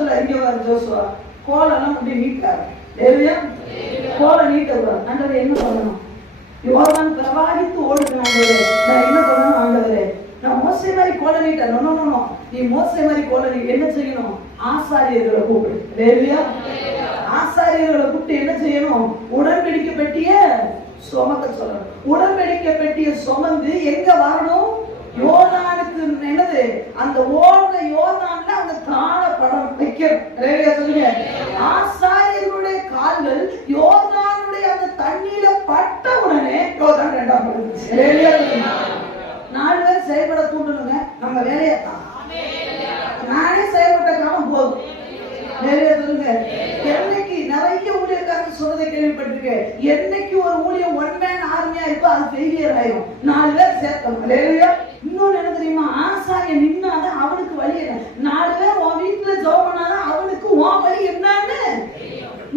சொல்ல இங்க வர ஜோசுவா கோலெல்லாம் அப்படி நீட்டாரு. கோலை நீட்ட கூடாது. ஆண்டவரே என்ன பண்ணணும்? யோர்தான் பிரவாகித்து ஓடுகிறேன் ஆண்டவரே, நான் என்ன பண்ணணும் ஆண்டவரே? நான் மோசே மாதிரி கோலை நீட்டணும். நீ மோசே மாதிரி கோலை நீ என்ன செய்யணும்? ஆசாரியர்களை கூப்பிடு. ஆசாரியர்களை கூப்பிட்டு என்ன செய்யணும்? உடன்படிக்கை பெட்டிய சுமக்க சொல்லணும். உடன்படிக்கை பெட்டிய சுமந்து எங்க வரணும்? யோர்தானுக்கு என்னது? அந்த ஓடுற யோர்தான்ல அந்த தாழ படம் வைக்கணும். ஆசாரியர்களுடைய கால்கள் யோர்தானுடைய அந்த தண்ணீர பட்ட உடனே யோர்தான் ரெண்டாம் படம். 4 பேர் செயல்பட தூண்டணுங்க. நம்ம வேலையை தான் நானே செயல்பட்ட காலம் போதும். என்னைக்கு நிறைய ஊழியக்காரங்க சொல்றதை கேள்விப்பட்டிருக்கேன். என்னைக்கு ஒரு ஊழியம் ஒன் மேன் ஆர்மியா இப்போ அது ஃபெயிலியர் ஆயிரும். 4 பேர் சேர்த்தோம். இன்னொன்னு என்ன தெரியுமா? ஆசாரியன் நின்னாதான் அவனுக்கு வழி என்ன. 4 பேர் உன் வீட்டுல ஜெபம் பண்ணாதான் அவனுக்கு உன் வழி என்னன்னு.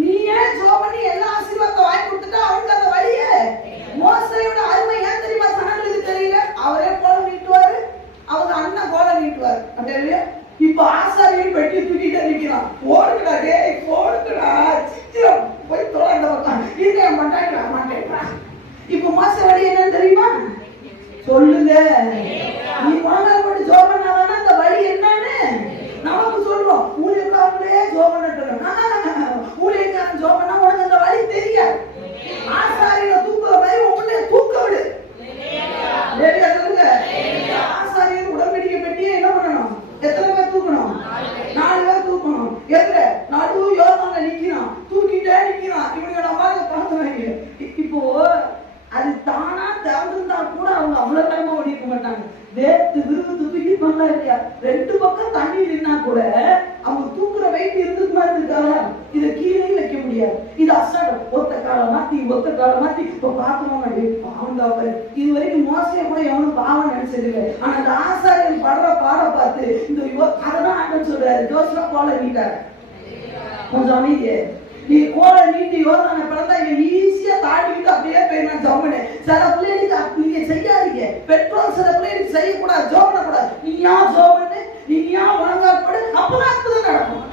நீ ஏன் ஜெபம் பண்ணி எல்லா ஆசீர்வாதத்தை வாங்கி கொடுத்துட்டா அவனுக்கு அந்த வழியே. மோசேயோட அருமை ஏன் தெரியுமா சனங்களுக்கு தெரியல? அவரே கோலம் நீட்டுவாரு, அவங்க அண்ணன் கோலம் நீட்டுவாரு. அப்படியே இப்ப ஆசாரியன் பெட்டி தூக்கிட்டே நிக்கிறான். ஓடுங்கடா டேய், ஓடுங்கடா, சீக்கிரம் போய் தொலை அந்த பக்கம். இருக்க மாட்டேங்கிறான். இப்ப மோச வழி என்னன்னு தெரியுமா? சொல்லுங்க. நீ உனக்கு போட்டு ஜெபம் பண்ணாதானே அந்த வழி என்னன்னு நமக்கு சொல்றோம். ஊழியக்காரங்களே ஜெபம் பண்ணட்டும். ஊழியக்காரன் ஜெபம் பண்ணா உனக்கு அந்த வழி தெரியாது. ஆசாரியனை தூக்குற மாதிரி உன்னை தூக்க விடு. சொல்லுங்க. ஆசாரியர் உடன்படிக்கை பெட்டியை என்ன பண்ணணும்? எத்தனை பேர் தூக்கணும்? 4 பேர் தூக்கணும். எதுல? நடு யோர்தான்ல நிக்கிறான், தூக்கிட்டே நிக்கிறான். இவனுக்கு நம்ம பார்த்துவாங்க. இப்போ அது தானா திறந்திருந்தா கூட அவங்க அவ்வளவு நேரமா ஓடிக்க மாட்டாங்க. வேர்த்து விரும்பு தூக்கி பண்ணா இல்லையா? 2 பக்கம் தண்ணி இருந்தா கூட அவங்க தூக்குற வெயிட் இருந்துக்கு மாதிரி இருக்காங்க. இதை கீழே வைக்க முடியாது. இது அசாடம். ஒத்த காலை மாத்தி இப்ப பாக்கணும். இது வரைக்கும் மோசைய கூட எவனும் பாவம் நினைச்சதில்லை. ஆனா அந்த ஆசாரியன் படுற பாட பார்த்து இந்த அதெல்லாம் ஆண்டன் சொல்றாரு, ஜோசுவா கோலை நீட்டாரு. கொஞ்சம் அமைதியே. நீ கோலை நீட்டி யோர்தானை பிறந்தா இவன் ஈஸியா தாண்டிக்கிட்டு அப்படியே போயிருந்தான் ஜோமனு. சில பிள்ளைகளுக்கு நீங்க செய்யாதீங்க. பெட்ரோல் சில பிள்ளைகளுக்கு செய்யக்கூடாது, ஜோமன கூடாது. நீ ஏன் ஜோமனு, நீ ஏன் ஒழுங்காப்படு, அப்பதான் அற்புதம் நடக்கும்.